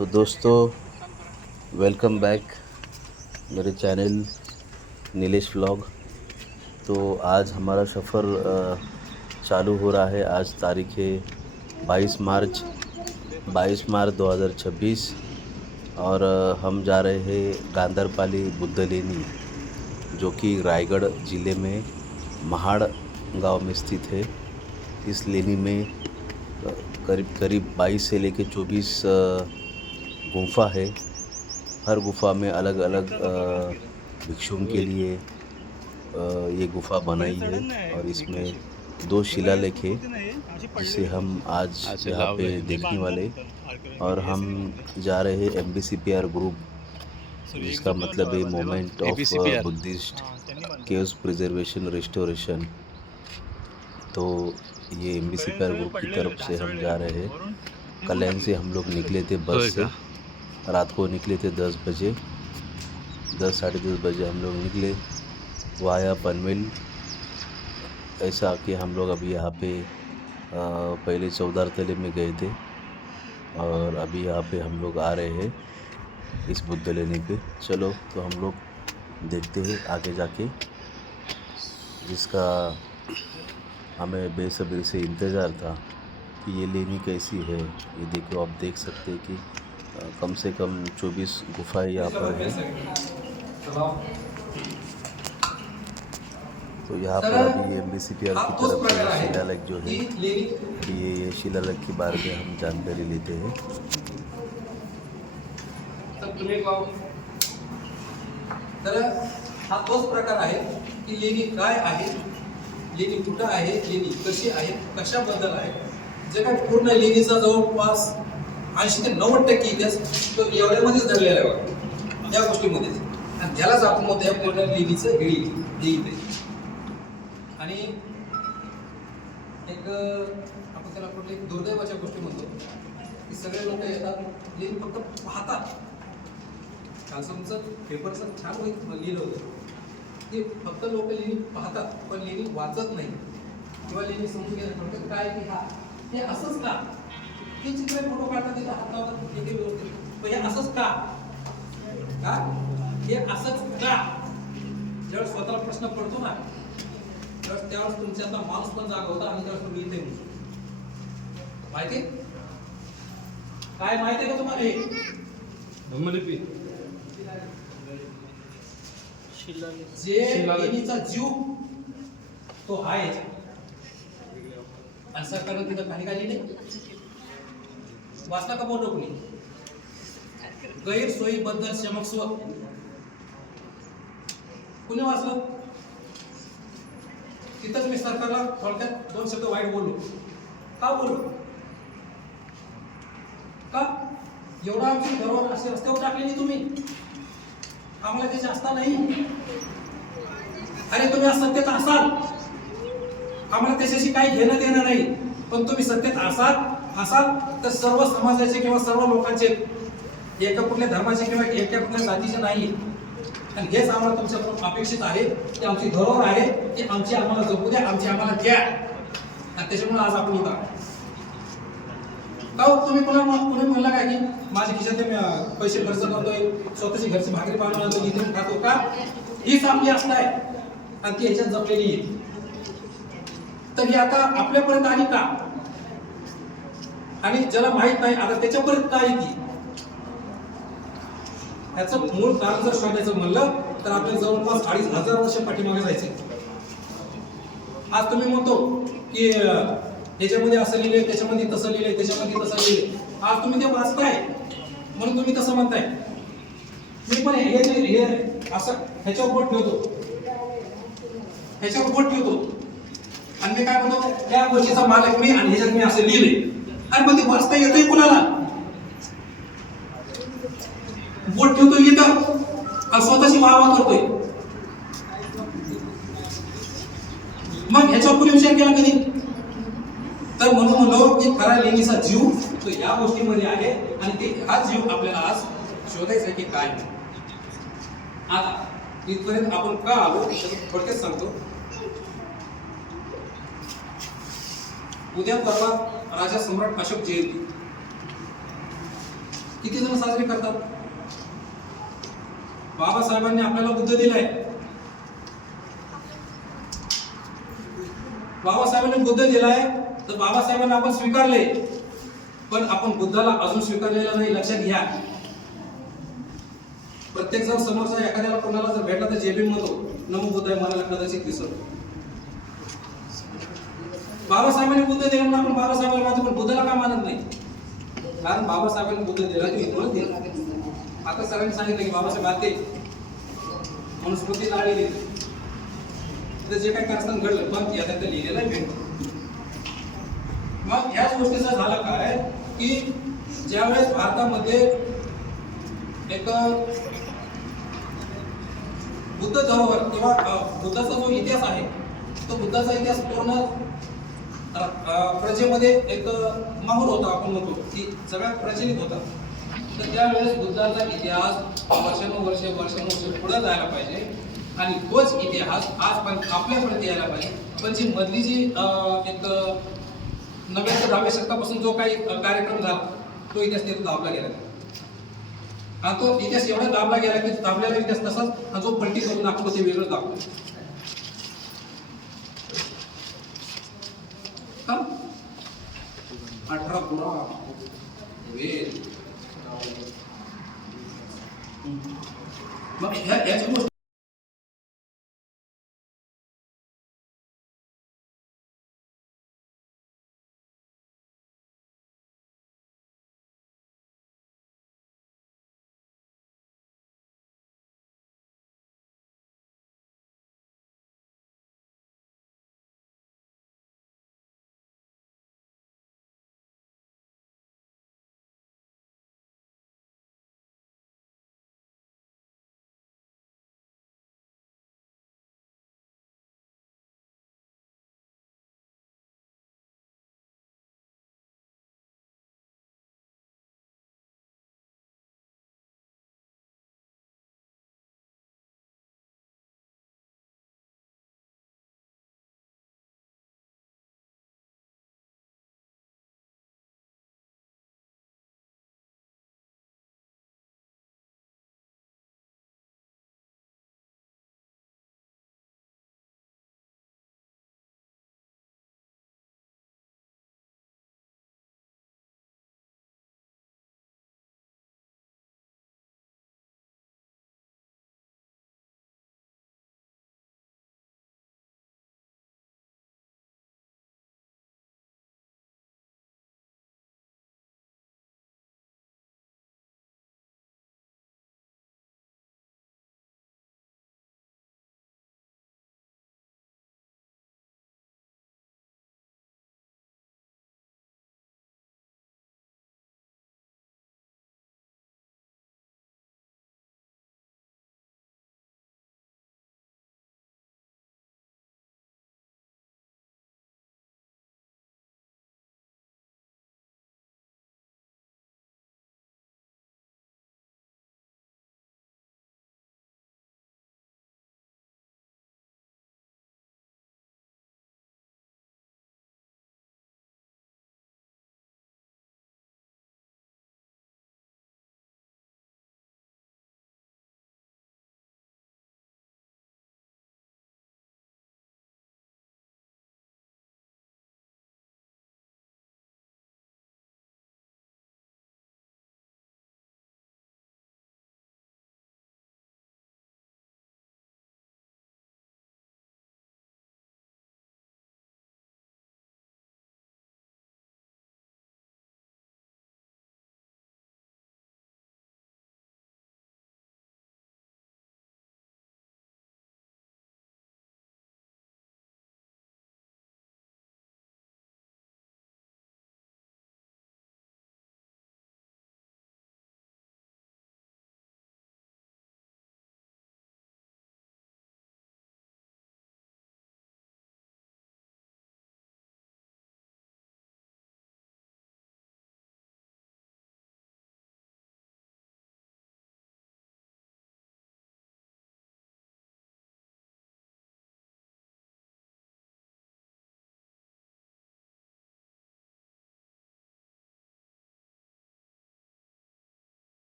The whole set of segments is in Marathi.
तो दोस्तों, वेलकम बैक मेरे चैनल नीलेश व्लॉग। तो आज हमारा सफ़र चालू हो रहा है। आज तारीख़ है 22 मार्च 2026 और हम जा रहे हैं गांधरपाली बुद्ध लेनी, जो कि रायगढ़ ज़िले में महाड़ गांव में स्थित है। इस लेनी में करीब करीब 22 से लेकर 24 गुफा है। हर गुफा में अलग अलग भिक्षुओं के लिए ये गुफा बनाई है और इसमें 2 शिलालेख है जिसे हम आज यहाँ पे देखने वाले। और हम जा रहे हैं MBCPR ग्रुप, जिसका मतलब है moment of Buddhist caves preservation restoration. तो ये MBCPR ग्रुप की तरफ से हम जा रहे हैं। कल्याण से हम लोग निकले थे बस से, रात को निकले थे 10 बजे, 10 साढ़े 10 बजे हम लोग निकले वाया पनवेल। ऐसा कि हम लोग अभी यहाँ पे पहले चौदार तले में गए थे और अभी यहाँ पे हम लोग आ रहे हैं इस बुद्ध लेने पे। चलो तो हम लोग देखते हैं आगे जाके, जिसका हमें बेसब्री से इंतज़ार था कि ये लेनी कैसी है। ये देखो, आप देख सकते हैं कि कम से कम 24 गुफाएं यहाँ पर है। तो यहाँ पर अभी MBCPR की तरफ से शिलालेख जो है, ये शिलालेख के बारे में हम जानकारी लेते हैं। तर हा तोच प्रकार आहे की लेणी काय आहे, लेणी कुठं आहे, लेणी कशी आहे, कशाबद्दल आहे. जे काय पूर्ण लेणीचा जवळपास 80 ते 90% इतिहास तो एवढ्यामध्येच दडलेला आहे या गोष्टीमध्ये. आणि त्यालाच आपण म्हणतो या पूर्ण लेणीचं हेळी. आणि एक आपण त्याला कुठली दुर्दैवाच्या गोष्टी म्हणतो की सगळे लोक येतात, लेणी फक्त पाहतात. काल तुमचं पेपरचं छान लिहिलं होतं की फक्त लोक लेणी पाहतात पण लेणी वाचत नाही किंवा लेणी समजून घेण्यात काय की हा हे असंच का, हे चित्र फोटो काढतात तिथे हातावर किती व्यवस्थित, पण हे असंच का, हे असंच का. ज्यावेळेस स्वतःला प्रश्न पडतो ना, त्यावेळेस तुमच्यातला माणूस पण जागा होता आणि त्यावेळेस तुम्ही इथे माहिती काय माहिती आहे का तुम्हाला? हे ब्रह्मलिपी जे लेणीचा जीव तो आहे आणि सरकारनं तिथं काही काय लिहिले वाचला का बोललो कोणी? गैरसोयीबद्दल क्षमस्व कुणी वाचलं? तिथंच मी सरकारला थोडक्यात 2 शब्द वाईट बोललो. का बोललो? का एवढा आमची धरोहर असे रस्त्यावर टाकलेली तुम्ही, आम्हाला त्याची आस्था नाही. अरे तुम्ही सत्तेत असाल, आम्हाला त्याच्याशी काही घेणं देणं नाही, पण तुम्ही सत्तेत असाल तर सर्व समाजाचे किंवा सर्व लोकांचे, एका कुठल्या धर्माचे किंवा एका कुठल्या जातीचे नाही. आणि हेच आम्हाला तुमच्याकडून अपेक्षित आहे की आमची धरोहर आहे की आमची आम्हाला जपू द्या, आमची आम्हाला द्या. आणि त्याच्यामुळे आज आपण इथं का तुम्ही कोणी म्हणला काय की माझ्या खिशात पैसे खर्च करतोय, स्वतःची घरची भाकरी पाणी आणतो, इथे खातो का? हीच आपली आस्था आहे आणि ती ह्याच्यात जपलेली आहे. तर ही आता आपल्यापर्यंत आली का? आणि ज्याला माहित नाही आता त्याच्यापर्यंत काय येते, याचं मूळ कारण जर शोधायचं म्हणलं तर आपल्याला जवळपास 2500 वर्ष पाठीमागे जायचे. आज तुम्ही म्हणतो की त्याच्यामध्ये असं लिहिलंय, त्याच्यामध्ये तसं लिहिलंय, त्याच्यामध्ये तसं लिहिलंय. आज तुम्ही ते वाचताय म्हणून तुम्ही तसं म्हणताय. मी पण हे असं ह्याच्यावर बोट ठेवतो आणि मी काय म्हणतो, त्या गोष्टीचा मालक मी आणि ह्याच्यात मी असं लिहिलंय. आणि मग ते वाचता येतंय कुणाला? बोट ठेवतो इथं आणि स्वतःची वाहवा करतोय. मग ह्याच्यावर कोणी विचार केला कधी? तर म्हणून म्हणलो की खरा लेणीचा जीव तो या गोष्टीमध्ये आहे आणि ते हा जीव आपल्याला आज शोधायचा की काय. आता इथपर्यंत आपण का आलो थोडक्यात सांगतो. उद्या परवा राजा सम्राट अशोक जयंती. किती जण साजरे करतात? बाबासाहेबांनी आपल्याला बुद्ध दिलाय, बाबासाहेबांनी बुद्ध दिलाय, तर बाबासाहेबांना आपण स्वीकारले, पण आपण बुद्धाला अजून स्वीकारलेला नाही. लक्षात घ्या. प्रत्येक जण समोरचा एखाद्याला कोणाला जर भेटला तर जेबीन म्हणतो नमो बुद्धाय म्हणायला कदाचित दिसत. बाबासाहेबांनी बुद्ध दिला म्हणून आपण बाबासाहेबांना मानतो, पण बुद्धाला का मानत नाही? कारण बाबासाहेबांनी बुद्ध दिला तो इथूनच दिला. आता सरांनी सांगितलं की बाबासाहेब आते मनुस्मृती लाळलेली, तर जे काही कारस्थान घडलं पण याच्यात लिहिलेलं आहे भेट. मग ह्याच गोष्टीचा झाला काय की ज्यावेळेस भारतामध्ये एक बुद्ध धरोहर किंवा बुद्धाचा जो इतिहास आहे तो बुद्धाचा इतिहास पूर्ण प्रजेमध्ये एक माहोल होता, आपण म्हणतो की सगळ्यात प्रचलित होता. तर त्यावेळेस बुद्धाचा इतिहास वर्षानुवर्ष पुढे जायला पाहिजे आणि तोच इतिहास आजपर्यंत आपल्यापर्यंत यायला पाहिजे. पण जी मधली जी एक 9व्या ते 10व्या शतकापासून जो काही कार्यक्रम झाला तो इतिहास तिथे दाबला गेला आणि तो इतिहास एवढा दाबला गेला की दाबलेला इतिहास तसाच जो पलटी करून दाखवतो ते वेगळं दाखवतो. का 18 पुरा वेल मग ह्याची गोष्ट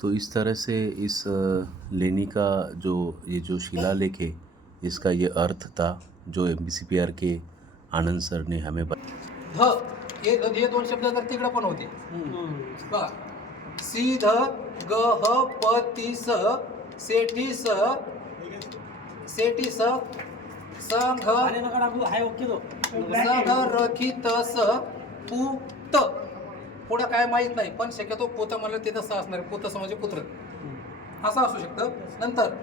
तो इस तरह से इस लेनी का जो शिलालेख है इसका ये अर्थ था जो MPCPR के आनंद सर ने हमें ध हे दोन शब्द जर तिकडं पण होते बघा सीध गह पतीस सेठीस सेठीस संघ संघ रखितस पुत पुढं काय माहीत नाही पण शक्यतो पोत म्हणलं ते तसं असणार पुतस म्हणजे पुत्र असं असू शकतं. नंतर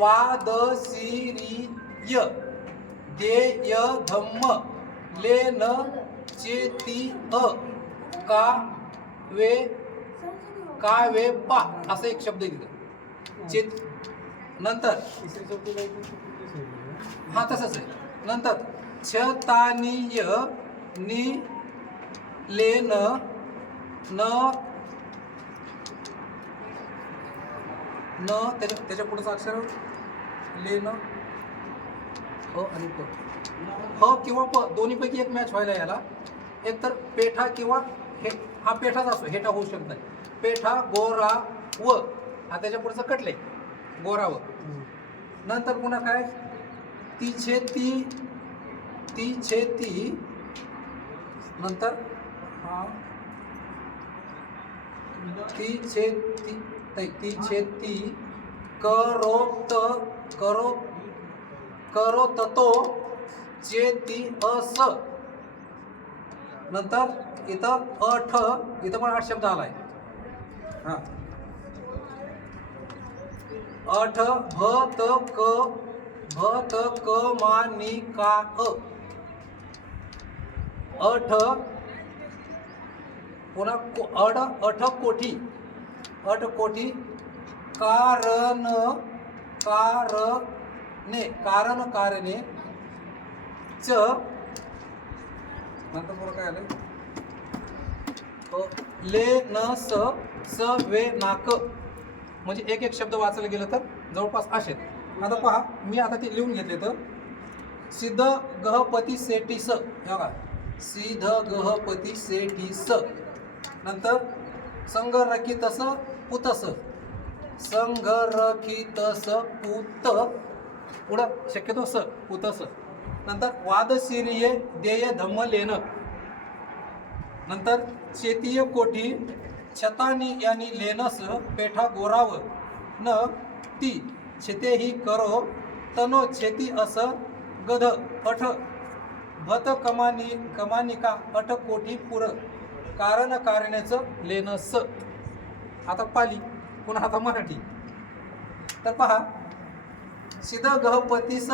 वादसिरिय देय धम्म लेन चेती कावे पा असं एक शब्द दिलं चेत. नंतर हा तसंच आहे. नंतर छतानीय नि लेन न त्याच्या पुढचं अक्षर लेन आणि प ह किंवा प दोन्हीपैकी एक मॅच व्हायला याला एक तर पेठा किंवा हे हा पेठाच असतो हेटा होऊ शकत नाही. पेठा गोरा व हा त्याच्या पुढचं कटले गोरा व. नंतर पुन्हा काय तीछे ती नंतर हा तीछे ती करो ततो चेती अस. नंतर इथं इथं पण 8 शब्द आलाय. हा अठ भत क मानी का अठ पुन्हा अठ कोठी कारणे च. नंतर पुढं काय आलं ले न स वे नाक म्हणजे एक शब्द वाचायला गेलं तर जवळपास असे. आता पहा मी आता ते लिहून घेतले तर सिद्ध गहपती सेटीस हे बघा सिद्ध गहपती सेटीस. नंतर संगरखितस पुतस संगरखितस पुत पुढं शक्यतो स पुतस. नंतर वादसिरिये देय धम्म लेन. नंतर शेतीय कोठी छतानी यानी लेनस पेठा गोराव न ती छेतेही करो तनो छेती अस गध अठ भत कमानिका अठ कोठी पुर कारण्याचं लेनस. आता पाली पुन्हा आता मराठी. तर पहा सिद्ध गहपतीस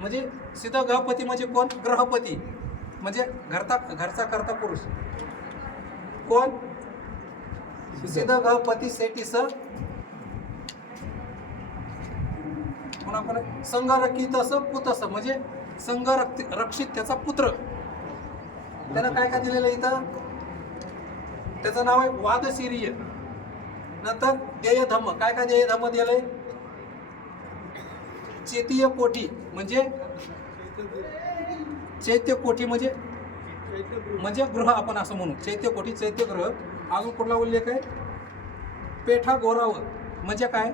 म्हणजे सिद्ध गहपती म्हणजे कोण ग्रहपती म्हणजे घरचा करता पुरुष कोण सिद्ध गहपती सेटीस. पुन्हा पण संगरखितस पुतस म्हणजे संगरक्षित त्याचा पुत्र. त्यानं काय दिलेलं इथं त्याचं नाव आहे वादसिरिय. नंतर देय धम्म काय देय धम्म दिलंय चेतीय कोठी म्हणजे चैत्य कोठी म्हणजे गृह आपण असं म्हणू चैत्य कोठी चैत्य गृह. अजून कुठला उल्लेख आहे पेठा गोराव म्हणजे काय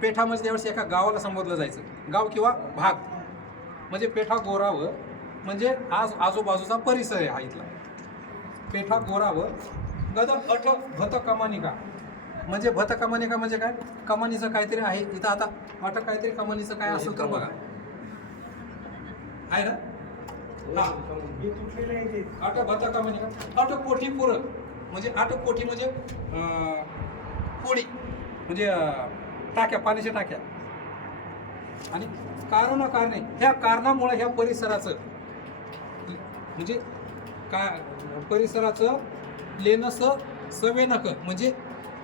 पेठा म्हणजे त्यावेळेस एका गावाला संबोधलं जायचं गाव किंवा भाग म्हणजे पेठा गोराव म्हणजे आज आजूबाजूचा परिसर आहे हा इथला. पेठा गोराव गद अठ भत कमानिका म्हणजे भत कमानिका म्हणजे काय कमानीचं काहीतरी आहे इथं. आता अट काहीतरी कमानीचं काय असेल तर बघा आहे ना अट भत कमानिका. अट कोठी पुर म्हणजे 8 कोठी म्हणजे पोळी म्हणजे टाक्या पाण्याच्या टाक्या. आणि कारणे ह्या कारणामुळे ह्या परिसराचं म्हणजे परिसराचं लेनस सवेनक म्हणजे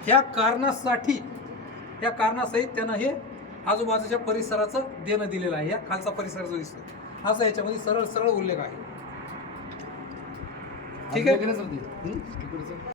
ह्या कारणासहित त्यानं हे आजूबाजूच्या परिसराचं देणं दिलेलं आहे. या खालचा परिसर जो दिसतो असा याच्यामध्ये सरळ उल्लेख आहे. ठीक आहे.